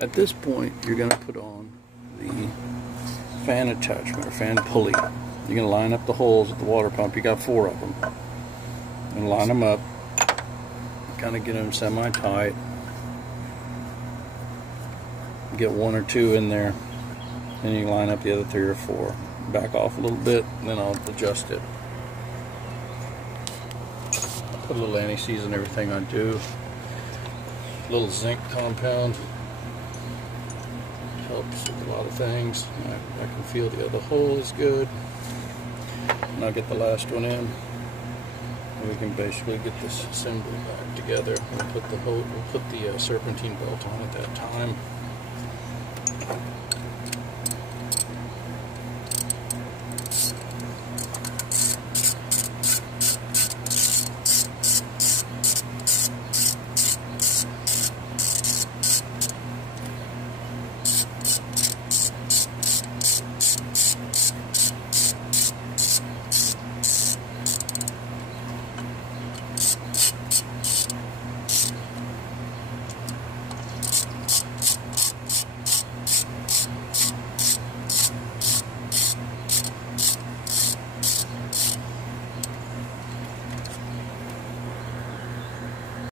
At this point, you're going to put on the fan attachment or fan pulley. You're going to line up the holes at the water pump. You got 4 of them. And line them up. Kind of get them semi-tight. Get 1 or 2 in there. And you line up the other 3 or 4. Back off a little bit, and then I'll adjust it. Put a little anti-seize in everything I do. A little zinc compound. Helps with a lot of things. I can feel the other hole is good. And I'll get the last one in. And we can basically get this assembly back together. We'll put the serpentine belt on at that time.